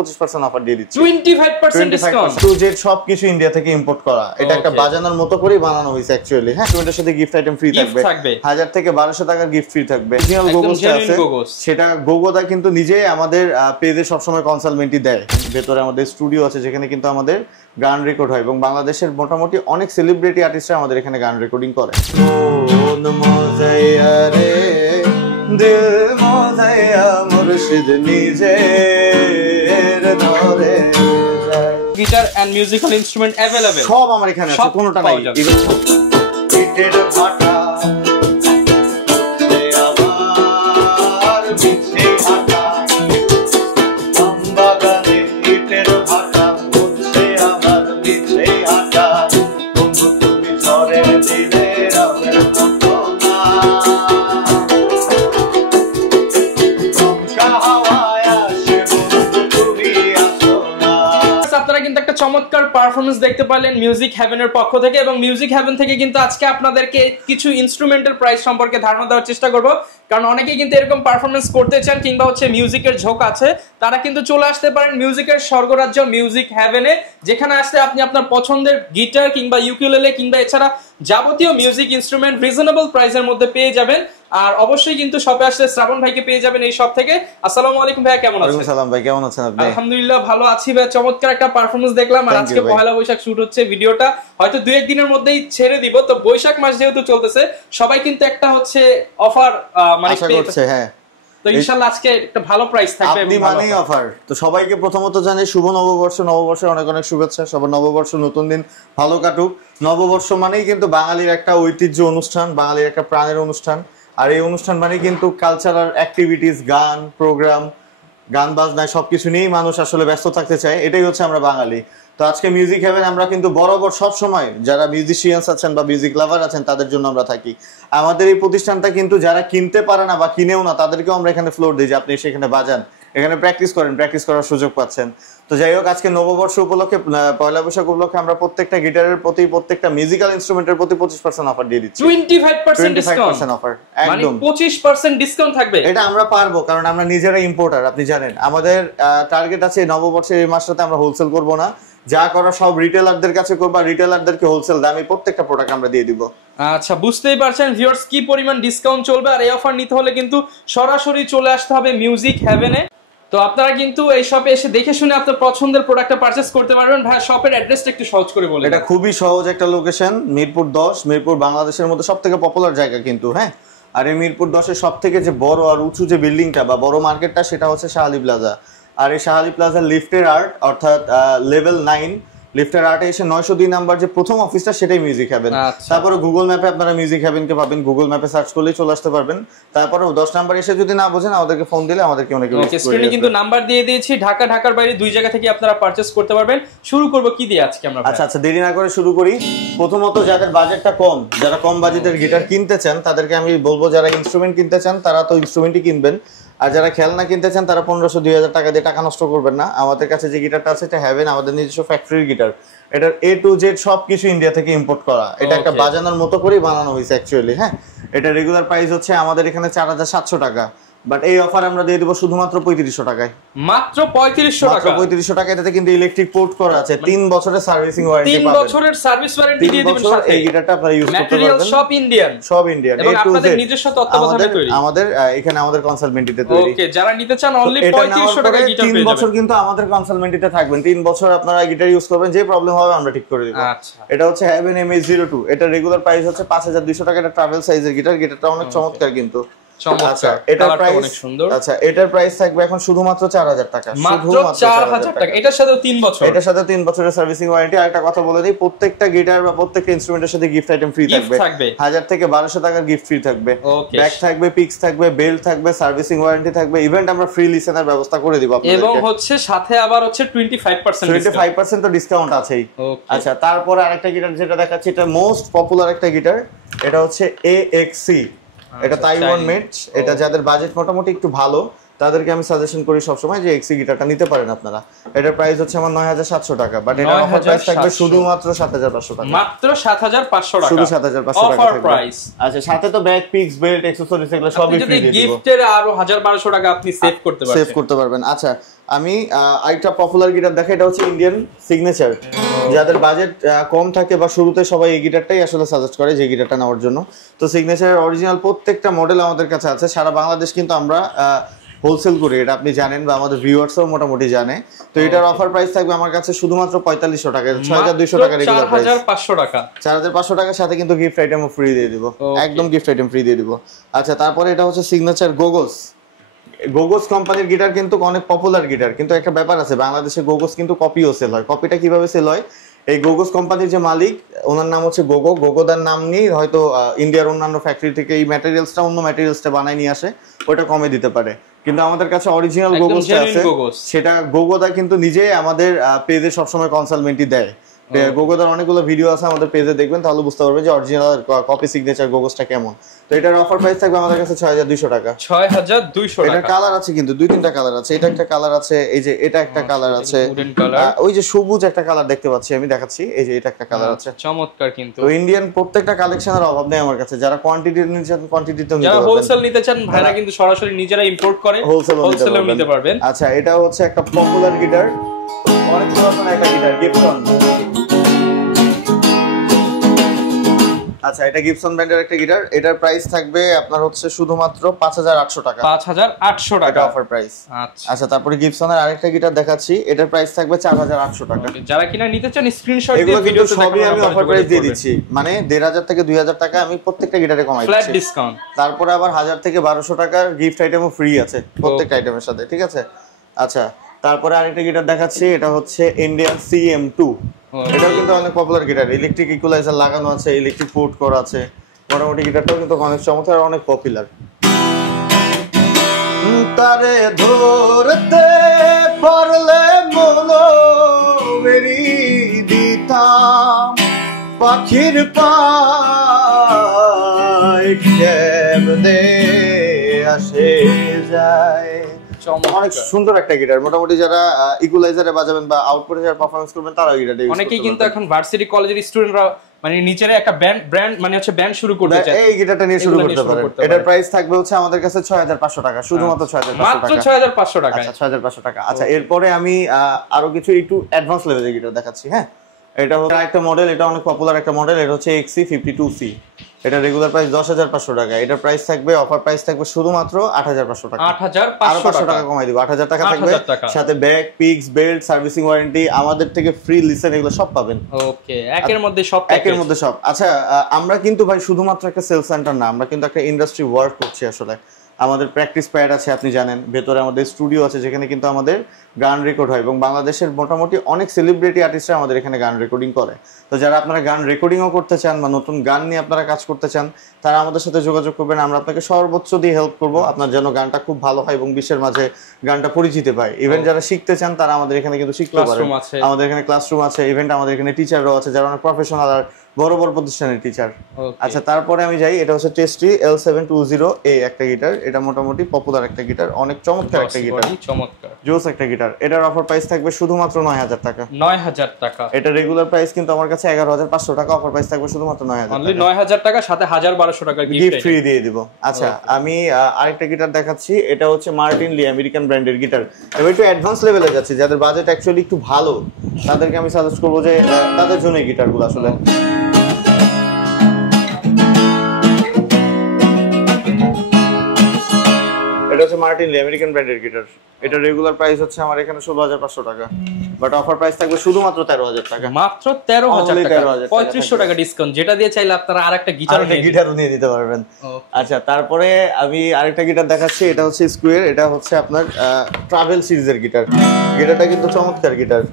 25% offer দিয়ে দিচ্ছি। 25% discount. To Z সবকিছু ইন্ডিয়া থেকে ইম্পোর্ট করা। এটা একটা বাজানোর মতো করেই বানানো হয়েছে অ্যাকচুয়ালি। হ্যাঁ, এর সাথে গিফট আইটেম ফ্রি থাকবে। 1000 থেকে 1200 টাকার গিফট ফ্রি থাকবে। অরিজিনাল গোগোসটা আছে, সেটা গোগোদা কিন্তু নিজেই আমাদের পেজে সবসময় কনসালমেন্টই দেয়। ভেতরে আমাদের স্টুডিও আছে যেখানে কিন্তু আমাদের গান রেকর্ড হয় এবং বাংলাদেশের মোটামুটি অনেক সেলিব্রিটি আর্টিস্টরা আমাদের এখানে গান রেকর্ডিং করে। কোন মজাইয়া রে দিল মজাইয়া মুর্শিদ নিজের ধরে। Guitar and musical instrument available সব আমার এখানে আছে, কোনোটা নাই। ইটের ভাটা সে আমার বিছে হাটা, আমবাগানে ইটের ভাটা হচ্ছে আমার বিছে হাটা। বন্ধু তুমি ঝড়ের দিনে রামের মতো না, দমকা হাওয়ায় আসে বন্ধু তুমি আসো না। আপনারা কিন্তু একটা চমৎকার পারফরমেন্স দেখতে পারলেন মিউজিক হেভেনের পক্ষ থেকে, এবং মিউজিক হেভেন থেকে কিন্তু আজকে আপনাদেরকে কিছু ইনস্ট্রুমেন্টের প্রাইস সম্পর্কে ধারণা দেওয়ার চেষ্টা করব, কারণ অনেকেই কিন্তু এরকম পারফরমেন্স করতে চান কিংবা হচ্ছে মিউজিকের ঝোঁক আছে, তারা কিন্তু চলে আসতে পারেন মিউজিকের স্বর্গরাজ্য মিউজিক হেভেনে, যেখানে আসলে আপনি আপনার পছন্দের গিটার কিংবা ইউকুলেলে কিংবা এছাড়া যাবতীয় মিউজিক ইনস্ট্রুমেন্ট রিজনেবল প্রাইসের মধ্যে পেয়ে যাবেন। আর অবশ্যই কিন্তু শপে আসলে শ্রাবণ ভাইকে পেয়ে যাবেন এই শপ থেকে। আসসালামু আলাইকুম ভাই, কেমন আছেন? ওয়ালাইকুম আসসালাম ভাই, কেমন আছেন আপনি? আলহামদুলিল্লাহ ভালো আছি ভাই, চমৎকার একটা পারফরম্যান্স দেখলাম। আর আজকে পহেলা বৈশাখ শুট হচ্ছে, ভিডিওটা হয়তো 2-1 দিনের মধ্যেই ছেড়ে দিব। তো বৈশাখ মাস যেহেতু চলতেছে, সবাই কিন্তু একটা হচ্ছে অফার মানে আশা করছে। হ্যাঁ, তো ইনশাআল্লাহ আজকে একটা ভালো প্রাইস থাকবে। আপনি মানেই অফার। তো সবাইকে প্রথমত জানাই শুভ নববর্ষ, নববর্ষের অনেক অনেক শুভেচ্ছা। সবার নববর্ষ নতুন দিন ভালো কাটুক। নববর্ষ মানেই কিন্তু বাঙালির একটা ঐতিহ্য অনুষ্ঠান, বাঙালির একটা প্রাণের অনুষ্ঠান। আর এই অনুষ্ঠান মানে কিন্তু কালচারাল অ্যাক্টিভিটিস, গান, প্রোগ্রাম, গান বাজনায় সবকিছু নিয়েই মানুষ আসলে ব্যস্ত থাকতে চায়। এটাই হচ্ছে আমরা বাঙালি। তো আজকে মিউজিক হেভেন আমরা কিন্তু বরাবর সব সময় যারা মিউজিশিয়ানস আছেন বা মিউজিক লাভার আছেন তাদের জন্য আমরা থাকি। আমাদের এই প্রতিষ্ঠানটা কিন্তু যারা কিনতে পারে না বা কিনেও না তাদেরকেও আমরা এখানে ফ্লোর দিই যে আপনি সেখানে বাজান, এখানে প্র্যাকটিস করেন, প্র্যাকটিস করার সুযোগ পাচ্ছেন। তো যাই হোক, আজকে নববর্ষ উপলক্ষে, পয়লা বৈশাখ উপলক্ষে আমরা প্রত্যেকটা গিটারের প্রতি, প্রত্যেকটা মিউজিক্যাল ইনস্ট্রুমেন্টের প্রতি 25% অফার দিয়ে দিচ্ছি। 25% অফার, মানে একদম 25% ডিসকাউন্ট থাকবে। এটা আমরা পারবো, কারণ আমরা নিজেরা ইম্পোর্টার। আপনি জানেন আমাদের টার্গেট আছে নববর্ষের এই মাসটাতে আমরা হোলসেল করব না, যা করা সব রিটেলারদের কাছে করব। রিটেলারদেরকে হোলসেল দামে প্রত্যেকটা প্রোডাক্ট আমরা দিয়ে দিব। আচ্ছা, বুঝতেই পারছেন ভিউয়ার্স কি পরিমাণ ডিসকাউন্ট চলবে। আর এই অফার নিতে হলে কিন্তু সরাসরি চলে আসতে হবে মিউজিক হেভেনে। তো আপনারা কিন্তু এই শপে এসে দেখে শুনে আপনার পছন্দের প্রোডাক্টটা পারচেজ করতে পারবেন। ভাই শপের অ্যাড্রেসটা একটু সহজ করে বলেন। এটা খুবই সহজ একটা লোকেশন, মিরপুর 10। মিরপুর বাংলাদেশের মধ্যে সবথেকে পপুলার জায়গা কিন্তু। হ্যাঁ, আর এই মিরপুর 10-এর সবথেকে যে বড় আর উঁচু যে বিল্ডিংটা বা বড় মার্কেটটা, সেটা হচ্ছে শাহালি প্লাজা। আর এই শাহালি প্লাজার লিফটের আর্ট অর্থাৎ লেভেল 9 লিফটের আর্টে এসে 902 নাম্বার যে প্রথম অফিসটা, সেটাই মিউজিক হেভেন। তারপরে গুগল ম্যাপে আপনারা মিউজিক হেভেনকে পাবেন, গুগল ম্যাপে সার্চ করলেই চলে আসতে পারবেন। তারপরে 10 নাম্বার এসে যদি না বোঝেন আমাদেরকে ফোন দিলে আমাদেরকে অনেক স্ক্রিনে কিন্তু নাম্বার দিয়ে দিয়েছি। ঢাকার বাইরে দুই জায়গা থেকে আপনারা পারচেজ করতে পারবেন। শুরু করব কি দিয়ে আজকে আমরা? আচ্ছা, দেরি না করে শুরু করি। প্রথমত যাদের বাজেটটা কম, যারা কম বাজেটের গিটার কিনতে চান, তাদেরকে আমি বলবো যারা ইনস্ট্রুমেন্ট কিনতে চান তারা তো ইনস্ট্রুমেন্টই কিনবেন। আর যারা খেলনা কিনতে চান তারা 1500-2000 টাকা দিয়ে টাকা নষ্ট করবেন না। আমাদের কাছে যে গিটারটা আছে এটা হেভেন, আমাদের নিজস্ব ফ্যাক্টরির গিটার। এটার A to Z সবকিছু ইন্ডিয়া থেকে ইম্পোর্ট করা। এটা একটা বাজানোর মতো করেই বানানো হয়েছে অ্যাকচুয়ালি। হ্যাঁ, এটা রেগুলার প্রাইস হচ্ছে আমাদের এখানে 4700 টাকা, বাট এই অফার আমরা দিয়ে দেব শুধুমাত্র 3500 টাকায়। মাত্র 3500 টাকা? 3500 টাকা। এটাতে কিন্তু ইলেকট্রিক পোর্ট করা আছে, 3 বছরের সার্ভিসিং ওয়ারেন্টি পাবেন। 3 বছরের সার্ভিস ওয়ারেন্টি দিয়ে দিবেন সাথে। এই গিটারটা আপনারা ইউজ করতে পারবেন। ম্যাটেরিয়াল সব ইন্ডিয়ান, সব ইন্ডিয়ান। এবং আপনাদের নিজস্ব তত্ত্বাবধানে তৈরি। আমাদের এখানে আমাদের কনসালমেন্টিতে তৈরি। ওকে, যারা নিতে চান অনলি 3500 টাকায় গিটার পেয়ে যাবেন। 3 বছর কিন্তু আমাদের কনসালমেন্টিতে থাকবেন। 3 বছর আপনারা গিটার ইউজ করবেন, যে প্রবলেম হবে আমরা ঠিক করে দেব। আচ্ছা, এটা হচ্ছে হেভেন MH02। এটা রেগুলার প্রাইস হচ্ছে 5200 টাকা। এটা ট্রাভেল সাইজের গিটার। গিটারটা অনেক চমৎকার কিন্তু। চমৎকার, এটার প্রাইস অনেক সুন্দর। আচ্ছা, এটার প্রাইস থাকবে এখন শুধুমাত্র 4000 টাকা। মাত্র 4000 টাকা। এটার সাথে 3 বছর। এটার সাথে 3 বছরের সার্ভিসিং ওয়ারেন্টি। আর একটা কথা বলে দিই, প্রত্যেকটা গিটার বা প্রত্যেকটা ইনস্ট্রুমেন্টের সাথে গিফট আইটেম ফ্রি থাকবে। 1000 থেকে 1200 টাকার গিফট ফ্রি থাকবে। ব্যাগ থাকবে, পিক্স থাকবে, বেল্ট থাকবে, সার্ভিসিং ওয়ারেন্টি থাকবে। ইভেন্ট আমরা ফ্রি লিসেনের ব্যবস্থা করে দিব আপনাদেরকে। এবং হচ্ছে সাথে আবার হচ্ছে 25% তো ডিসকাউন্ট আছেই। আচ্ছা, তারপরে আরেকটা গিটার যেটা দেখাচ্ছি, এটা মোস্ট পপুলার একটা গিটার। এটা হচ্ছে AXC। এটা তাইওয়ান মেড। এটা যাদের বাজেট মোটামুটি একটু ভালো তাদেরকে আমি সাজেশন করি সবসময় যে এক্সি গিটারটা নিতে পারেন আপনারা। এটার প্রাইস হচ্ছে আমার ৯৭০০ টাকা, বাট এটা অফার প্রাইস থাকবে শুধুমাত্র ৭৫০০ টাকা, মাত্র ৭৫০০ টাকা, শুধু ৭৫০০ টাকা অফার থাকবে। প্রাইস। আচ্ছা, সাথে তো ব্যাগ, পিক্স, বেল্ট, অ্যাকসেসরিজ এগুলো সবই ফ্রি দিয়ে দিব। গিফটের আরো ১০০০-১২০০ টাকা আপনি সেভ করতে পারবেন। আচ্ছা, আমি আরেকটা পপুলার গিটার দেখাই, এটা হচ্ছে ইন্ডিয়ান সিগনেচার। যাদের বাজেট কম থাকে বা শুরুতে সবাই এই গিটারটাই আসলে সাজেস্ট করে যে গিটারটা নেওয়ার জন্য। তো সিগনেচারের অরিজিনাল প্রত্যেকটা মডেল আমাদের কাছে আছে, সারা বাংলাদেশ কিন্তু আমরা হোলসেল করি, এটা আপনি জানেন বা আমাদের ভিউয়ার্সও মোটামুটি জানে। তো এটার অফার প্রাইস থাকবে আমার কাছে শুধুমাত্র ৪৫০০ টাকা, ৬২০০ টাকা রেগুলার প্রাইস, ৪৫০০ টাকা, ৪৫০০ টাকার সাথে কিন্তু গিফট আইটেমও ফ্রি দিয়ে দিব, একদম গিফট আইটেম ফ্রি দিয়ে দিব। আচ্ছা, তারপরে এটা হচ্ছে সিগনেচার গোগোস। গোগোস কোম্পানির গিটার কিন্তু অনেক পপুলার গিটার, কিন্তু একটা ব্যাপার আছে, বাংলাদেশে গোগোস কিন্তু কপিও সেল হয়। কপিটা কিভাবে সেল হয়, এই গোগোস কোম্পানির যে মালিক, ওনার নাম হচ্ছে গোগোদার নাম নিয়ে হয়তো ইন্ডিয়ার অন্যান্য ফ্যাক্টরি থেকে এই ম্যাটেরিয়ালসটা, অন্য ম্যাটেরিয়ালসটা বানায় নিয়ে আসে, ওটা কমে দিতে পারে। কিন্তু আমাদের কাছে অরিজিনাল গোগোসটা আছে, সেটা গোগোদা কিন্তু নিজে আমাদের পেজে সবসময় কনসালমেন্টই দেয়। গোগোদার অনেকগুলো ভিডিও আছে আমাদের পেজে, দেখবেন তাহলে বুঝতে পারবেন যে অরিজিনাল কপি সিগনেচার গোগোসটা কেমন। তো এটার অফার প্রাইস থাকবে আমাদের কাছে ৬২০০ টাকা। ৬২০০ টাকা। এটা কালার আছে কিন্তু ২-৩টা কালার আছে, এটা একটা কালার আছে, এই যে এটা একটা কালার আছে, ওই যে সবুজ একটা কালার দেখতে পাচ্ছি আমি দেখাচ্ছি, এই যে এটা একটা কালার আছে, চমৎকার। কিন্তু তো ইন্ডিয়ান প্রত্যেকটা কালেকশনের অভাব নেই আমার কাছে। যারা কোয়ান্টিটি নিতে কোয়ান্টিটিতেও নিতে যারা পারবেন, হোলসেল নিতে চান ভাইরা কিন্তু সরাসরি নিজেরা ইম্পোর্ট করে হোলসেলও নিতে পারবেন। আচ্ছা, এটা হচ্ছে একটা পপুলার গিটার, অনেক পুরাতন একটা গিটার, গিবসন। আচ্ছা, এটা গিবসন ব্র্যান্ডের একটা গিটার, এটার প্রাইস থাকবে আপনার হচ্ছে শুধুমাত্র ৫৮০০ টাকা, ৫৮০০ টাকা অফার প্রাইস। আচ্ছা, তারপরে গিবসনের আরেকটা গিটার দেখাচ্ছি, এটার প্রাইস থাকবে ৪৮০০ টাকা। যারা কিনা নিতে চান স্ক্রিনশট দিয়ে এগুলো ভিডিওতে সবই আমি অফার প্রাইস দিয়ে দিচ্ছি, মানে ১৫০০ থেকে ২০০০ টাকা আমি প্রত্যেকটা গিটারে কমাই দিচ্ছি, ফ্ল্যাট ডিসকাউন্ট। তারপরে আবার ১০০০ থেকে ১২০০ টাকার গিফট আইটেমও ফ্রি আছে প্রত্যেকটা আইটেমের সাথে, ঠিক আছে। আচ্ছা, তারপরে আরেকটা গিটার দেখাচ্ছি, এটা হচ্ছে ইন্ডিয়ান CM2। এটাও কিন্তু অনেক পপুলার গিটার, ইলেকট্রিক ইকুয়ালাইজার লাগানো আছে, ইলেকট্রিক পোর্ট করা আছে, মোটামুটি গিটারটাও কিন্তু অনেক চমৎকার, অনেক পপুলার। তারে ধরতে পারলে মনো মেরি দিতাম পাখির পায় কেমনে আসে যায়। অনেক সুন্দর একটা গিটার, মোটামুটি যারা ইকুয়ালাইজারে বাজাবেন বা আউটপুটে যারা পারফরম্যান্স করবেন তারা গিটারটা ইউজ করতে পারবেন। অনেকেই কিন্তু এখন ভার্সিটি কলেজের স্টুডেন্টরা মানে নিচের একটা ব্র্যান্ড মানে হচ্ছে ব্যান্ড শুরু করতে চায়, এই গিটারটা নিয়ে শুরু করতে পারেন। এটার প্রাইস থাকবে হচ্ছে আমাদের কাছে ৬৫০০ টাকা, শুধুমাত্র ৬৫০০ টাকা, মাত্র ৬৫০০ টাকা। আচ্ছা, ৬৫০০ টাকা। আচ্ছা, এরপরে আমি আরো কিছু একটু অ্যাডভান্স লেভেলের গিটার দেখাচ্ছি। হ্যাঁ, এটা হচ্ছে একটা মডেল, এটা অনেক পপুলার একটা মডেল, এটা হচ্ছে XC52C। এটা রেগুলার প্রাইস ১০৫০০ টাকা, এটা প্রাইস থাকবে অফার প্রাইস থাকবে শুধুমাত্র ৮৫০০ টাকা, ৮৫০০ টাকা কমাই দিব, ৮০০০ টাকা থাকবে, সাথে bag, pix, belt, servicing warranty, আমাদের থেকে ফ্রি লিসেন, এগুলো সব পাবেন। ওকে, একের মধ্যে সব। আচ্ছা, আমরা কিন্তু ভাই শুধুমাত্র একটা সেল সেন্টার না, আমরা কিন্তু একটা ইন্ডাস্ট্রি ওয়ার্ক করছি আসলে। আমাদের প্র্যাকটিস প্যাড আছে, আপনি জানেন, ভেতরে আমাদের স্টুডিও আছে যেখানে কিন্তু আমাদের গান রেকর্ড হয়, এবং বাংলাদেশের মোটামুটি অনেক সেলিব্রিটি আর্টিস্টরা আমাদের এখানে গান রেকর্ডিং করে। তো যারা আপনারা গান রেকর্ডিংও করতে চান বা নতুন গান নিয়ে আপনারা কাজ করতে চান, তারা আমাদের সাথে যোগাযোগ করবেন, আমরা আপনাকে সর্বোচ্চ দিয়ে হেল্প করব, আপনার যেন গানটা খুব ভালো হয় এবং বিশ্বের মাঝে গানটা পরিচিত পায়। ইভেন যারা শিখতে চান তারা আমাদের এখানে কিন্তু শিখতে পারেন, আমাদের এখানে ক্লাসরুম আছে, ইভেন্ট আমাদের এখানে টিচাররাও আছে যারা অনেক প্রফেশনাল আর বড় বড় প্রতিষ্ঠানের টিচার। আচ্ছা, তারপরে আমি যাই, এটা হচ্ছে টেস্টি L720A একটা গিটার, এটা মোটামুটি পপুলার একটা গিটার, অনেক চমৎকার একটা গিটার, চমৎকার জোস একটা গিটার। এটার অফার প্রাইস থাকবে শুধুমাত্র ৯০০০ টাকা। ৯০০০ টাকা। এটা রেগুলার প্রাইস কিন্তু আমার কাছে ১১৫০০ টাকা, অফার প্রাইস থাকবে শুধুমাত্র ৯০০০ অনলি ৯০০০ টাকা, সাথে ১০০০-১২০০ টাকা গিফট ফ্রি দিয়ে দিব। আচ্ছা, আমি আরেকটা গিটার দেখাচ্ছি, এটা হচ্ছে মার্টিন লি আমেরিকান ব্র্যান্ডের গিটার। এবার একটু অ্যাডভান্স লেভেলে যাচ্ছি, যাদের বাজেট অ্যাকচুয়ালি একটু ভালো তাদেরকে আমি সাজেস্ট করবো যে তাদের জন্য এই গিটারগুলো আসলে। এটা হচ্ছে মার্টিন লি আমেরিকান ব্র্যান্ডের গিটার, এটা রেগুলার প্রাইস হচ্ছে আমার এখানে ১৬৫০০ টাকা, বাট অফার প্রাইস থাকবে শুধুমাত্র ১৩০০০ টাকা, মাত্র ১৩০০০ টাকা, ৩৫০০ টাকা ডিসকাউন্ট, যেটা দিয়ে চাইলে আপনারা আরেকটা গিটারও নিয়ে নিতে পারবেন। আচ্ছা, তারপরে আমি আরেকটা গিটার দেখাচ্ছি, এটা হচ্ছে স্কোয়ার, এটা হচ্ছে আপনার ট্রাভেল সিরিজের গিটার। গিটারটা কিন্তু চমৎকার গিটার।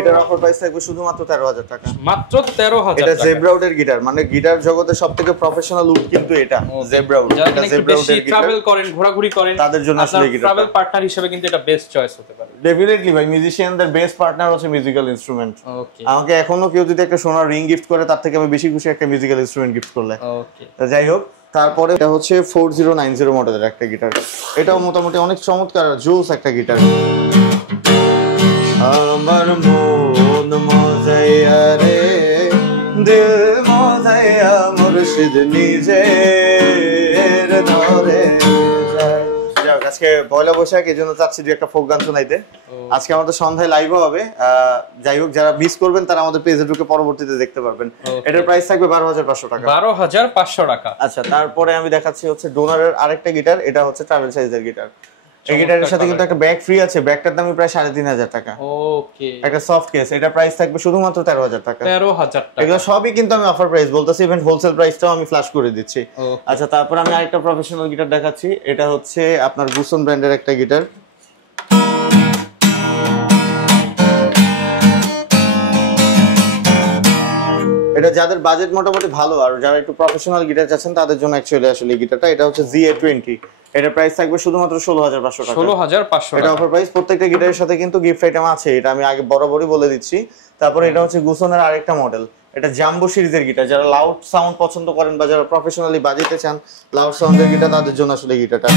এটার অফার প্রাইস থাকবে শুধুমাত্র ১৩০০০ টাকা, মাত্র ১৩০০০ টাকা। এটা জেব্রাউডের গিটার, মানে গিটার জগতে সবথেকে প্রফেশনাল উড কিন্তু এটা জেব্রাউড। যারা জেব্রাউডের গিটার ট্রাভেল করেন, ঘোরাঘুরি করেন, তাদের জন্য আসলে গিটার ট্রাভেল পার্টনার হিসেবে কিন্তু এটা বেস্ট চয়েস হতে পারে। ডেফিনেটলি ভাই, মিউজিশিয়ানদের বেস্ট পার্টনার হচ্ছে মিউজিক্যাল ইনস্ট্রুমেন্ট। ওকে আমাকে এখনো কেউ যদি একটা সোনার রিং গিফট করে তার থেকে আমি বেশি খুশি একটা মিউজিক্যাল ইনস্ট্রুমেন্ট গিফট করলে। ওকে তো যাই হোক, তারপরে এটা হচ্ছে 4090 মডেলের একটা গিটার। এটাও মোটামুটি অনেক চমৎকার জোস একটা গিটার। আমার মন মজাইয়া রে, দিল মজাইয়া মুর্শিদ নিজের ধরে যায়। যাক, আজকে পয়লা বৈশাখ, এই জন্য চাচ্ছি যে একটা ফোক গান শোনাইতে। আজকে আমাদের সন্ধ্যায় লাইভও হবে। যাই হোক, যারা মিস করবেন তারা আমাদের পেজে ঢুকে পরবর্তীতে দেখতে পারবেন। এটার প্রাইস থাকবে 12,500 টাকা। 12,500 টাকা। আচ্ছা, তারপরে আমি দেখাচ্ছি হচ্ছে ডোনারের আরেকটা গিটার। এটা হচ্ছে ট্রাভেল সাইজের গিটার। এই গিটারের সাথে কিন্তু একটা ব্যাগ ফ্রি আছে। ব্যাগটার দাম প্রায় 3,500 টাকা। ওকে একটা সফট কেস। এটা প্রাইস থাকবে শুধুমাত্র 13,000 টাকা। 13,000 টাকা। এগুলো সবই কিন্তু আমি অফার প্রাইস বলতেছি, ইভেন হোলসেল প্রাইসটাও আমি ফ্ল্যাশ করে দিচ্ছি। Okay. আচ্ছা, তারপর আমি আরেকটা প্রফেশনাল গিটার দেখাচ্ছি। এটা হচ্ছে আপনার গুসন ব্র্যান্ডের একটা গিটার। এটা যাদের বাজেট মোটামুটি ভালো আর যারা একটু প্রফেশনাল গিটার চাচ্ছেন তাদের জন্য অ্যাকচুয়ালি আসলে এই গিটারটা। এটা হচ্ছে ZA-20। এটার প্রাইস থাকবে শুধুমাত্র 16,500 টাকা। 16,500 এটা টাকা। Offer price. প্রত্যেকটা গিটারের সাথে কিন্তু গিফট আইটেম আছে, এটা আমি আগে বরাবরই বলে দিচ্ছি। তারপরে এটা হচ্ছে গুসনের আরেকটা মডেল। এটা জাম্বো সিরিজের গিটার। যারা লাউড সাউন্ড পছন্দ করেন বা যারা প্রফেশনালি বাজাতে চান লাউড সাউন্ডের গিটার, তাদের জন্য আসলে এই গিটারটা।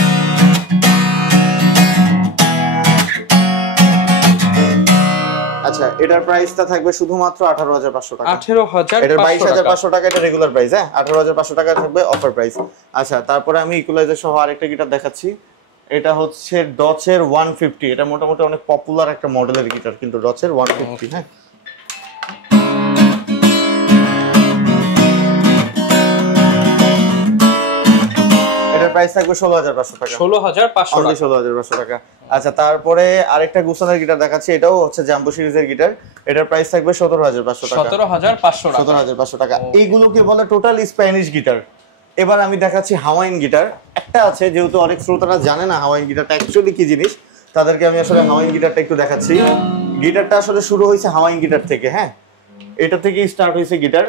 আচ্ছা, এটার প্রাইসটা থাকবে শুধুমাত্র 18,500 টাকা। 18,500 এটার টাকা। 22,500 টাকা এটা রেগুলার প্রাইস। হ্যাঁ, 18,500 টাকা থাকবে অফার প্রাইস। আচ্ছা, তারপরে আমি ইকুয়ালাইজার সহ আরেকটা গিটার দেখাচ্ছি। এটা হচ্ছে ডচের 150। এটা মোটামুটি অনেক পপুলার একটা মডেলের গিটার কিন্তু ডচের 150। হ্যাঁ, এটার প্রাইস থাকবে 16,500 টাকা। 16,500 অনলি টাকা। 16,500 টাকা। আচ্ছা, তারপরে আরেকটা গুসনের গিটার দেখাচ্ছি। এটাও হচ্ছে জাম্বো সিরিজের গিটার। এটার প্রাইস থাকবে 17,500 টাকা। 17,500 টাকা। 17,500 টাকা। এইগুলোকে বলে টোটাল স্প্যানিশ গিটার। এবার আমি দেখাচ্ছি হাওয়াইন গিটার। একটা আছে, যেহেতু অনেক শ্রোতারা জানে না হাওয়াইন গিটারটা অ্যাকচুয়ালি কি জিনিস, তাদেরকে আমি আসলে হাওয়াইন গিটারটা একটু দেখাচ্ছি। গিটারটা আসলে শুরু হয়েছে হাওয়াইন গিটার থেকে। হ্যাঁ, এটা থেকে স্টার্ট হয়েছে গিটার।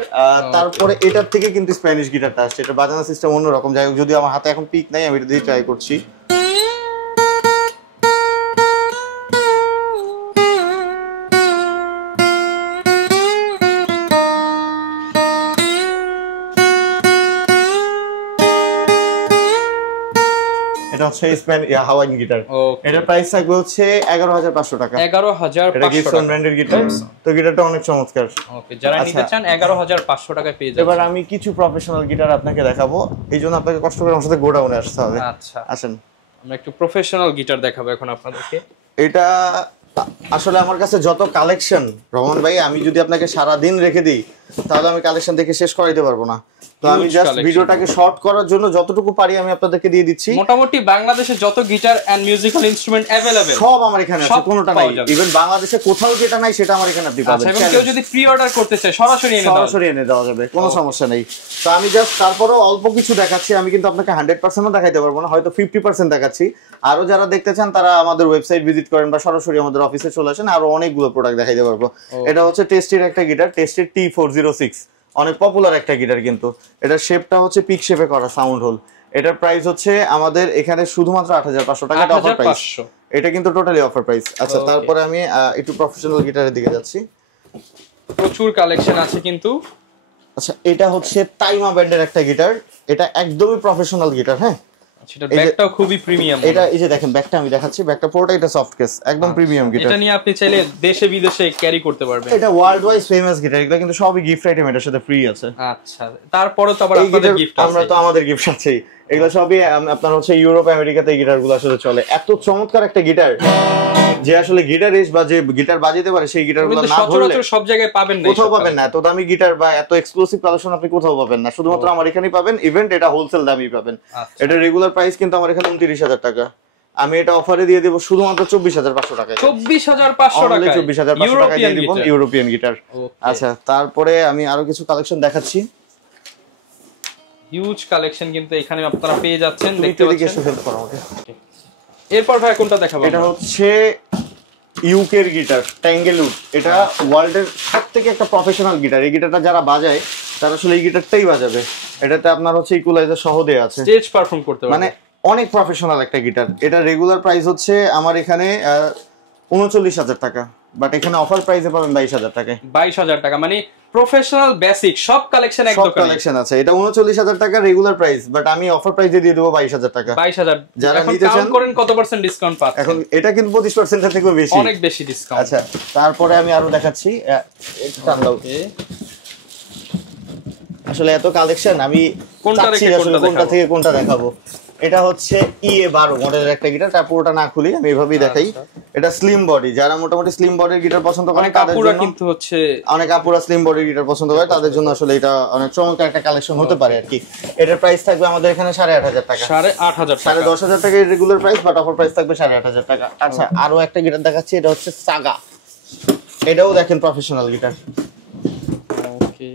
তারপরে এটার থেকে কিন্তু স্প্যানিশ গিটারটা আসছে। এটা বাজানো সিস্টেম অন্যরকম। যাই হোক, যদি আমার হাতে এখন পিক নাই, আমি এটা দিয়ে ট্রাই করছি। এটা হচ্ছে হাওয়াইন গিটার। Okay. এটার প্রাইস থাকবে হচ্ছে 11,500 টাকা। 11,500 এটা গিবসন টাকা। ব্র্যান্ডের গিটার। তো গিটারটা অনেক চমৎকার। ওকে, যারা নিতে চান 11,500 টাকায় পেয়ে যাবেন। এবার আমি কিছু প্রফেশনাল গিটার আপনাকে দেখাবো, এই জন্য আপনাকে কষ্ট করে আমার সাথে গোডাউনে আসতে হবে। আচ্ছা, আসেন। আমরা একটু প্রফেশনাল গিটার দেখাবো এখন আপনাদেরকে। এটা আসলে আমার কাছে যত কালেকশন, রহমান ভাই, আমি যদি আপনাকে সারা দিন রেখে দিই তাহলে আমি কালেকশন দেখে শেষ করাইতে পারবো না। তো আমি Huge জাস্ট collection. ভিডিওটাকে শর্ট করার জন্য যতটুকু পারি আমি আপনাদেরকে দিয়ে দিচ্ছি। মোটামুটি বাংলাদেশে যত guitar and musical instrument available সব আমার এখানে আছে, সব কোনোটা নাই। পাওয়া যাবে। ইভেন বাংলাদেশে কোথাও যেটা নাই সেটা আমার এখানে আপনি পাবেন। আচ্ছা, এবং কেউ যদি প্রি অর্ডার করতে চায় সরাসরি এনে দাও। সরাসরি এনে দেওয়া যাবে, কোনো সমস্যা নেই। তো আমি জাস্ট তারপরেও অল্প কিছু দেখাচ্ছি। আমি কিন্তু আপনাকে 100%ও দেখাইতে পারবো না, হয়তো 50% দেখাচ্ছি। আরো যারা দেখতে চান তারা আমাদের ওয়েবসাইট ভিজিট করেন বা সরাসরি আমাদের অফিসে চলে আসেন, আরো অনেকগুলো প্রোডাক্ট দেখাইতে পারবো। এটা হচ্ছে টেস্টির একটা গিটার, টেস্টির T406। অনেক পপুলার একটা গিটার কিন্তু। এটার শেপটা হচ্ছে পিক শেপে করা সাউন্ড হোল। এটার প্রাইস হচ্ছে আমাদের এখানে শুধুমাত্র 8,500 টাকা। এটা অফার প্রাইস। 8,500 এটা কিন্তু টোটালি অফার প্রাইস। আচ্ছা, Okay. তারপরে আমি একটু প্রফেশনাল গিটারের দিকে যাচ্ছি। প্রচুর কালেকশন আছে কিন্তু। আচ্ছা, এটা হচ্ছে তাইমা ব্র্যান্ডের একটা গিটার। এটা একদমই প্রফেশনাল গিটার। হ্যাঁ, সেটা ব্যাগটাও খুবই প্রিমিয়াম। এটা এই যে দেখেন, ব্যাগটা আমি দেখাচ্ছি। ব্যাগটা পুরোটাই এটা সফট কেস, একদম প্রিমিয়াম গিটার। এটা নিয়ে আপনি চাইলে দেশে বিদেশে ক্যারি করতে পারবেন। এটা ওয়ার্ল্ড ওয়াইজ ফেমাস গিটার। এগুলো কিন্তু সবই গিফট আইটেম এটার সাথে ফ্রি আছে। আচ্ছা, তারপরে তো আবার এই আপনাদের গিটার গিফট আমরা আছে। তো আমাদের গিফট আছেই। এগুলো সবই আপনার হচ্ছে ইউরোপ আমেরিকাতে এই গিটারগুলো আসলে চলে। এত চমৎকার একটা গিটার, যে আসলে গিটারিস্ট বা যে গিটার বাজাতে পারে সেই গিটারগুলো কিন্তু না ধরলে সচরাচর সব জায়গায় পাবেন না। কোথাও পাবেন না। এত দামি গিটার বা এত এক্সক্লুসিভ কালেকশন আপনি কোথাও পাবেন না, শুধুমাত্র আমার এখানেই পাবেন। ইভেন্ট এটা হোলসেল দামই পাবেন। আচ্ছা। এটা রেগুলার প্রাইস কিন্তু আমার এখানে 29,000 টাকা। আমি এটা অফারে দিয়ে দেবো শুধুমাত্র 24,500 টাকা। 24,500 টাকা। 24,500 টাকা দিয়ে দিব ইউরোপিয়ান গিটার। Okay. আচ্ছা, তারপরে আমি আরো কিছু কালেকশন দেখাচ্ছি। হিউজ কালেকশন কিন্তু এখানে আপনারা পেয়ে যাচ্ছেন, তুমি দেখতে একটু এদিকে পাচ্ছেন। এসে হেল্প করো আমাকে। এরপর ভাই কোনটা দেখাবো? এটা হচ্ছে ইউকের গিটার, ট্যাঙ্গেলউড। এটা ওয়ার্ল্ডের সবথেকে একটা প্রফেশনাল গিটার। এই গিটারটা যারা বাজায় তারা আসলে এই গিটারটাই বাজাবে। এটাতে আপনার হচ্ছে ইকুয়ালাইজার সহ দেয়া আছে, স্টেজ পারফর্ম করতে পারবেন। মানে অনেক প্রফেশনাল একটা গিটার। এটা রেগুলার প্রাইস হচ্ছে আমার এখানে 39,000 টাকা, বাট এখানে অফার প্রাইসে পাবেন 22,000 টাকায়। 22,000 টাকা, মানে প্রফেশনাল বেসিক সব কালেকশন এক সব দোকানে। কালেকশন আছে। এটা 39,000 টাকা রেগুলার প্রাইস, বাট আমি অফার প্রাইসে দিয়ে দেবো 22,000 টাকা। 22,000 যারা এখন নিতে চান কাউন্ট করেন কত পার্সেন্ট ডিসকাউন্ট পাচ্ছেন? এখন এটা কিন্তু 25% এর থেকেও বেশি, অনেক বেশি ডিসকাউন্ট। আচ্ছা তারপরে আমি আরো দেখাচ্ছি, একটু টান দাও। আসলে এত কালেকশন আমি কোনটা চাচ্ছি রেখে আসলে কোনটা কোনটা দেখাবো? থেকে কোনটা দেখাবো। এটা হচ্ছে EA12 মডেলের একটা গিটার, তার পুরোটা না খুলি আমি এভাবেই দেখাই। এটা স্লিম বডি, যারা মোটামুটি স্লিম বডির গিটার পছন্দ করে অনেক তাদের আপুরা জন্য, কিন্তু হচ্ছে অনেক আপুরা স্লিম বডির গিটার পছন্দ করে তাদের জন্য আসলে এটা অনেক চমৎকার একটা কালেকশন হতে পারে আর কি। এটার প্রাইস থাকবে আমাদের এখানে 8,500 টাকা, 8,500 টাকা, 10,500 টাকা regular price, but offer price থাকবে 8,500 টাকা। আচ্ছা আরো একটা গিটার দেখাচ্ছি, এটা হচ্ছে সাগা। এটাও দেখেন প্রফেশনাল গিটার, ওকে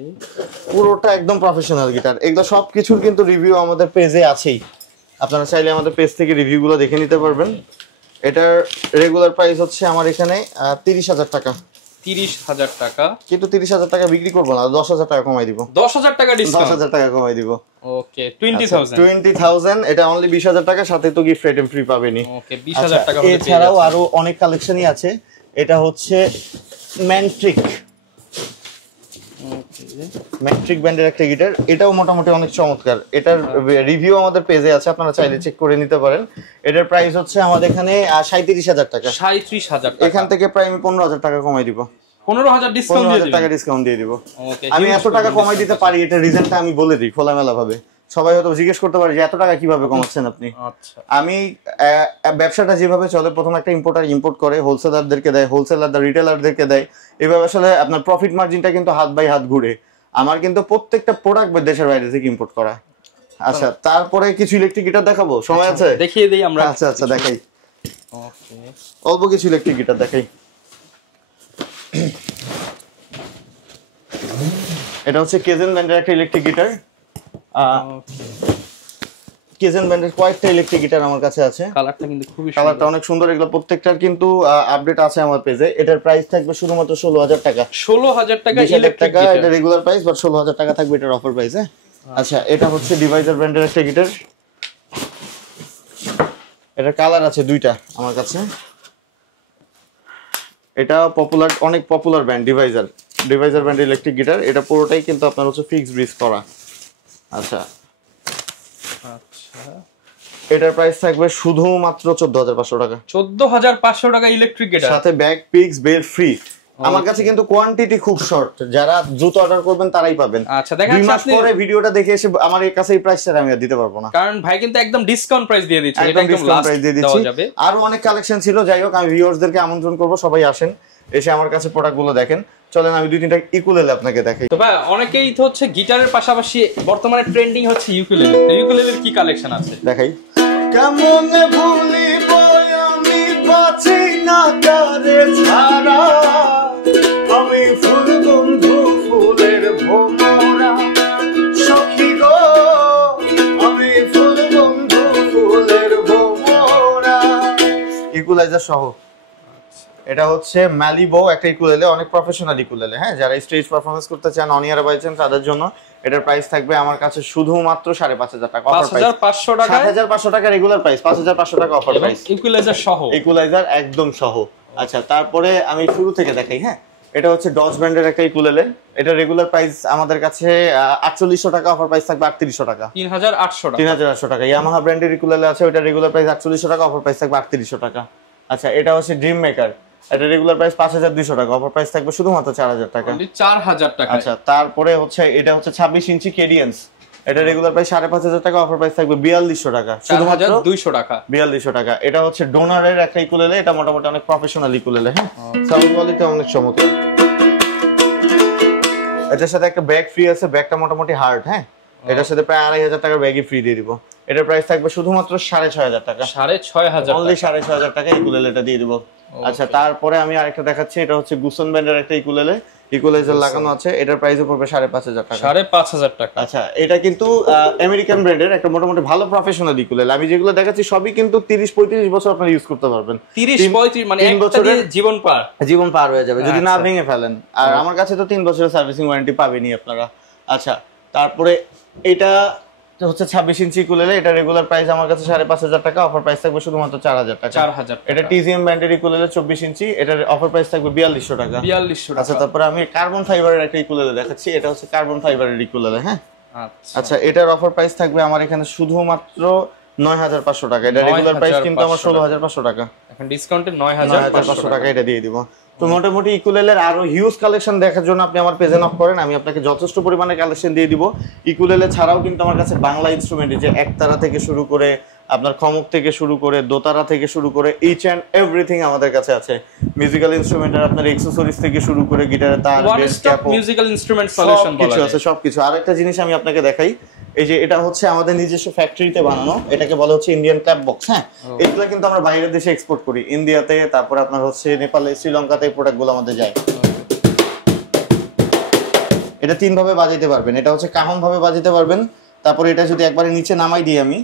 পুরোটা একদম প্রফেশনাল গিটার। এগুলো সবকিছুর কিন্তু রিভিউ আমাদের পেজে আছেই, আপনারা চাইলে আমাদের পেজ থেকে রিভিউগুলো দেখে নিতে পারবেন। এটার রেগুলার প্রাইস হচ্ছে আমার এখানে 30,000 টাকা, 30,000 টাকা, কিন্তু 30,000 টাকা বিক্রি করবো না, 10,000 টাকা কমাই দিব। 10,000 টাকা ডিসকাউন্ট, 10,000 টাকা কমাই দিব। ওকে 20,000, 20,000 এটা অনলি 20,000 টাকা, সাথে তো গিফট আইটেম ফ্রি পাবেনই। ওকে 20,000 টাকা হলে পেয়ে এছাড়াও যাচ্ছেন। আরো অনেক কালেকশনই আছে। এটা হচ্ছে ম্যান্ট্রিক, ম্যাট্রিক ব্যান্ডের একটা গিটার, এটাও মোটামুটি অনেক চমৎকার। এটার রিভিউ আমাদের পেজে আছে, আপনারা চাইলে চেক করে নিতে পারেন। এটার প্রাইস হচ্ছে আমাদের এখানে 37,000 টাকা, 37,000 টাকা, এখান থেকে প্রায় আমি 15,000 টাকা কমাই দিব। 15,000 ডিসকাউন্ট দিয়ে 15,000 টাকা দিবেন। ডিসকাউন্ট দিয়ে দিব। ওকে আমি এত টাকা কমাই দিতে পারি, এটা রিজনটা আমি বলে দিই খোলামেলা ভাবে। সবাই হয়তো জিজ্ঞেস করতে পারে যে এত টাকা কিভাবে কমাচ্ছেন আপনি। আচ্ছা আমি ব্যবসাটা যেভাবে চলে, প্রথম একটা ইম্পোর্টার ইম্পোর্ট করে হোলসেলারদেরকে দেয়, হোলসেলার রিটেলারদেরকে দেয়, এভাবে আসলে আপনার প্রফিট মার্জিনটা কিন্তু হাত বাই হাত ঘুরে। আমার কিন্তু প্রত্যেকটা প্রোডাক্ট দেশের বাইরে থেকে ইম্পোর্ট করা। আচ্ছা তারপরে কিছু ইলেকট্রিক গিটার দেখাবো, সময় আছে? দেখিয়ে দেই আমরা। আচ্ছা আচ্ছা দেখাই, ওকে অল্প কিছু ইলেকট্রিক গিটার দেখাই। এটা হচ্ছে কেজেন ব্যান্ডের একটা ইলেকট্রিক গিটার। কেজেন ব্যান্ডের কয়েকটা ইলেকট্রিক গিটার আমার কাছে আছে, কালারটা কিন্তু খুবই কালারটা অনেক সুন্দর। এগুলো প্রত্যেকটার কিন্তু আপডেট আছে আমার পেজে। এটার প্রাইস থাকবে শুধুমাত্র 16,000 টাকা, 16,000 টাকা 20,000 ইলেকট্রিক টাকা গিটার। এটা রেগুলার প্রাইস, বাট 16,000 টাকা থাকবে এটার অফার প্রাইস। আচ্ছা এটা হচ্ছে ডিভাইজার ব্র্যান্ডের একটা গিটার। এটার কালার আছে দুইটা আমার কাছে। এটা পপুলার, অনেক পপুলার ব্র্যান্ড ডিভাইজার, ডিভাইজার ব্র্যান্ডের ইলেকট্রিক গিটার। এটা পুরোটাই কিন্তু আপনার হচ্ছে ফিক্সড ব্রিজ করা। আচ্ছা আচ্ছা এটার প্রাইস থাকবে শুধুমাত্র 14,500 টাকা, 14,500 টাকা ইলেকট্রিক গিটার, সাথে ব্যাক পিক্স বেল ফ্রি। আমার কাছে কিন্তু কোয়ান্টিটি খুব শর্ট, যারা দ্রুত অর্ডার করবেন তারাই পাবেন। আচ্ছা দেখা 2 যাচ্ছে মাস আপনি, পরে ভিডিওটা দেখে এসে আমার এই কাছে এই প্রাইসটা আমি আর দিতে পারবো না, কারণ ভাই কিন্তু একদম ডিসকাউন্ট প্রাইস দিয়ে দিচ্ছে, এটা একদম একদম ডিসকাউন্ট লাস্ট প্রাইস দিয়ে দেওয়া দিচ্ছি। যাবে। আরো অনেক কালেকশন ছিল, যাই হোক আমি ভিউয়ার্সদেরকে আমন্ত্রণ করবো সবাই আসেন, এসে আমার কাছে প্রোডাক্টগুলো দেখেন। চলেন আমি 2-3টা ইকুলেলে আপনাকে দেখাই। তো ভাই অনেকেই তো হচ্ছে গিটারের পাশাপাশি বর্তমানে ট্রেন্ডিং হচ্ছে ইউকুলেলে, তো ইউকুলেলের কি কালেকশন আছে দেখাই। কেমন ভুলিব আমি বাঁচি না তারে ছাড়া, আমি ফুল বন্ধু ফুলের ভোমরা সখী গো, আমি ফুল বন্ধু ফুলের ভোমরা। ইকুলাইজার সহ এটা হচ্ছে ম্যালিবো একটা ইকুলেলে, অনেক প্রফেশনাল ইকুলেলে। হ্যাঁ, যারা স্টেজ পারফরমেন্স করতে চান, অনিয়ারা বাইছেন, তাদের জন্য এটার প্রাইস থাকবে আমার কাছে শুধুমাত্র 5,500 টাকা অফার প্রাইস। 5,500 টাকা, 7,500 টাকা রেগুলার প্রাইস, 5,500 টাকা অফার এবং প্রাইস ইকুয়ালাইজার সহ, ইকুলাইজার একদম সহ। আচ্ছা তারপরে আমি শুরু থেকে দেখাই। হ্যাঁ, এটা হচ্ছে ডজ ব্র্যান্ডের একটা ইকুলেলে। এটা রেগুলার প্রাইস আমাদের কাছে 4800 টাকা, অফার প্রাইস থাকবে 3800 টাকা, 3,800 টাকা। 3,800 টাকা। ইয়ামাহা ব্র্যান্ডের ইকুলেলে আছে, ওটা রেগুলার প্রাইস 4800 টাকা, অফার প্রাইস থাকবে 3800 টাকা। আচ্ছা এটা হচ্ছে ড্রিম মেকার, এটা রেগুলার প্রাইস 5,200 টাকা, অফার প্রাইস থাকবে শুধুমাত্র 4,000 টাকা। 4,000 টাকা। আচ্ছা তারপরে হচ্ছে এটা হচ্ছে 26 ইঞ্চি কেডিয়েন্স, এটা রেগুলার প্রাইস 5,500 টাকা, অফার প্রাইস থাকবে 4,200 টাকা, শুধুমাত্র 4,200 টাকা। 4,200 টাকা। এটা হচ্ছে ডোনারের একটা ইকুলেলে, এটা মোটামুটি অনেক প্রফেশনাল ইকুলেলে। হ্যাঁ, সাউন্ড কোয়ালিটি অনেক চমৎকার। এটার সাথে একটা ব্যাগ ফ্রি আছে, ব্যাগটা মোটামুটি হার্ড। হ্যাঁ, এটার সাথে প্রায় 2,500 টাকার ব্যাগই ফ্রি দিয়ে দিব। এটার প্রাইস থাকবে শুধুমাত্র 6,500 টাকা, 6,500 অনলি 6,500 টাকা ইকুলেলেটা দিয়ে দিব। আচ্ছা তারপরে আমি আরেকটা দেখাচ্ছি, এটা হচ্ছে গুসন ব্র্যান্ডের একটা ইকুলেলে, ইকুয়ালাইজার লাগানো আছে, এটার প্রাইসও পড়বে 5,500 টাকা। 5,500 টাকা। আচ্ছা এটা কিন্তু আমেরিকান ব্র্যান্ডের একটা মোটামুটি ভালো প্রফেশনাল ইকুলেলে। আমি যেগুলো দেখাচ্ছি সবই কিন্তু 30-35 বছর আপনারা ইউজ করতে পারবেন। 30-35 মানে 3 একটা দিয়ে জীবন পার, জীবন পার হয়ে যাবে যদি না আচ্ছা। ভেঙে ফেলেন। আর আমার কাছে তো 3 বছরের সার্ভিসিং ওয়ারেন্টি পাবেনই আপনারা। আচ্ছা তারপরে এটা হচ্ছে 26 ইঞ্চি ইকুলেলে, এটা রেগুলার প্রাইস আমার কাছে 5,500 টাকা, অফার প্রাইস থাকবে শুধুমাত্র 4,000 টাকা। 4,000 এটা টিজিএম ব্র্যান্ডের ইকুলেলে 24 ইঞ্চি, এটার অফার প্রাইস থাকবে 4200 টাকা। 4200 আচ্ছা, টাকা। তারপরে আমি কার্বন ফাইবারের একটা ইকুলেলে দেখাচ্ছি, এটা হচ্ছে কার্বন ফাইবারের ইকুলেলে। হ্যাঁ, আচ্ছা আচ্ছা, এটার অফার প্রাইস থাকবে আমার এখানে শুধুমাত্র 9,500 টাকা। এটা রেগুলার প্রাইস কিন্তু আমার 16,500 টাকা, এখন ডিসকাউন্টে 9,500 টাকা এটা দিয়ে দিব। তো মোটামুটি ইকুলেলের আরো হিউজ কালেকশন দেখার জন্য আপনি আমার পেজে নক করেন, আমি আপনাকে যথেষ্ট পরিমাণে কালেকশন দিয়ে দিব। ইকুলেলে ছাড়াও কিন্তু আমার কাছে বাংলা ইনস্ট্রুমেন্ট, যে একতারা থেকে শুরু করে আপনার খমক থেকে শুরু করে দোতারা থেকে শুরু করে ইচ এন্ড এভরিথিং আমাদের কাছে আছে। মিউজিক্যাল ইনস্ট্রুমেন্টের আপনার অ্যাকসেসরিজ থেকে শুরু করে গিটারের তার, one base, stop Capo, musical instrument solution বলা কিছু যায়। আছে, সবকিছু। আরেকটা জিনিস আমি আপনাকে দেখাই, এই যে এটা হচ্ছে আমাদের নিজস্ব ফ্যাক্টরিতে বানানো, এটাকে বলা হচ্ছে ইন্ডিয়ান ক্ল্যাপ বক্স। হ্যাঁ, এগুলো কিন্তু আমরা বাইরের দেশে এক্সপোর্ট করি, ইন্ডিয়াতে, তারপর আপনার হচ্ছে নেপালে, শ্রীলঙ্কাতে এই প্রোডাক্টগুলো আমাদের যায়। এটা 3 ভাবে বাজাইতে পারবেন, এটা হচ্ছে কাহন ভাবে বাজাইতে পারবেন। তারপরে এটা যদি একবারে নিচে নামাই দিই আমি,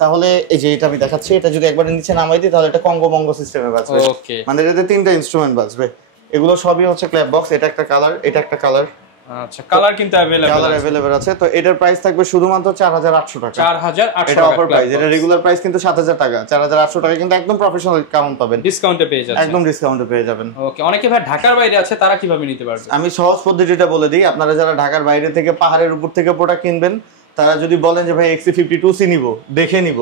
তাহলে এই যে এটা আমি দেখাচ্ছি, এটা যদি একবারে নিচে নামাই দিই তাহলে এটা কঙ্গো মঙ্গো সিস্টেমে বাজবে। ওকে, মানে এটাতে 3টা ইনস্ট্রুমেন্ট বাজবে। এগুলো সবই হচ্ছে ক্ল্যাপ বক্স। এটা একটা কালার, এটা একটা কালার। আচ্ছা, কালার কিন্তু কালার अवेलेबल আছে। তো এটার প্রাইস থাকবে শুধুমাত্র 4,800 টাকা। 4,800 এটা টাকা অফার প্রাইস। এটা রেগুলার প্রাইস কিন্তু 7,000 টাকা। 4,800 টাকা কিন্তু একদম প্রফেশনাল কাউন্ট পাবেন, ডিসকাউন্টে পেয়ে যাচ্ছে। একদম ডিসকাউন্টে পেয়ে যাবেন। ওকে, অনেকে ভাই ঢাকার বাইরে আছে, তারা কিভাবে নিতে পারবে? আমি সহজ পদ্ধতিটা বলে দিই। আপনারা যারা ঢাকার বাইরে থেকে পাহাড়ের উপর থেকে প্রোডাক্ট কিনবেন, তারা যদি বলেন যে ভাই XC52C নিব, দেখে নিব,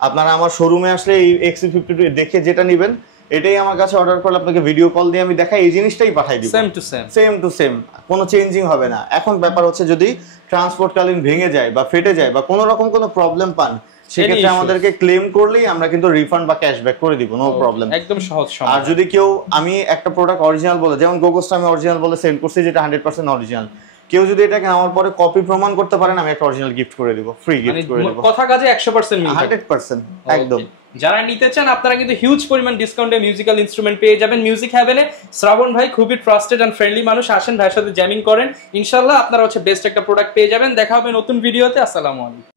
আপনারা আমার শোরুমে আসলে এই XC52 দেখে যেটা নিবেন এটাই আমার কাছে অর্ডার করলে আপনাকে ভিডিও কল দিয়ে আমি দেখাই, এই জিনিসটাই পাঠাই দিব, same to same, same to same, কোনো চেঞ্জিং হবে না। এখন ব্যাপার হচ্ছে যদি ট্রান্সপোর্টকালীন ভেঙে যায় বা ফেটে যায় বা কোনো রকম কোনো প্রবলেম পান, সেক্ষেত্রে আমাদেরকে ক্লেম করলেই আমরা কিন্তু রিফান্ড বা ক্যাশব্যাক করে দিব, নো প্রবলেম, একদম সহজ আর সমাধান। যদি কেউ, আমি একটা প্রোডাক্ট অরিজিনাল বলে, যেমন গোগোসটা আমি অরিজিনাল বলে সেন্ড করছি, যেটা 100% অরিজিনাল, কেউ যদি এটাকে আমার পরে কপি প্রমাণ করতে পারেন, আমি একটা অরিজিনাল গিফট করে দিব, ফ্রি মানে গিফট করে দিব, কথা কাজে 100% মিল থাকে। 100% একদম। যারা নিতে চান আপনারা কিন্তু হিউজ পরিমাণ ডিসকাউন্টে মিউজিক্যাল ইনস্ট্রুমেন্ট পেয়ে যাবেন মিউজিক হ্যাভেনে। শ্রাবণ ভাই খুবই ট্রাস্টেড এন্ড ফ্রেন্ডলি মানুষ, আসেন ভাইয়ের সাথে জ্যামিং করেন, ইনশাআল্লাহ আপনারা হচ্ছে বেস্ট একটা প্রোডাক্ট পেয়ে যাবেন। দেখা হবে নতুন ভিডিওতে। আসসালামু আলাইকুম।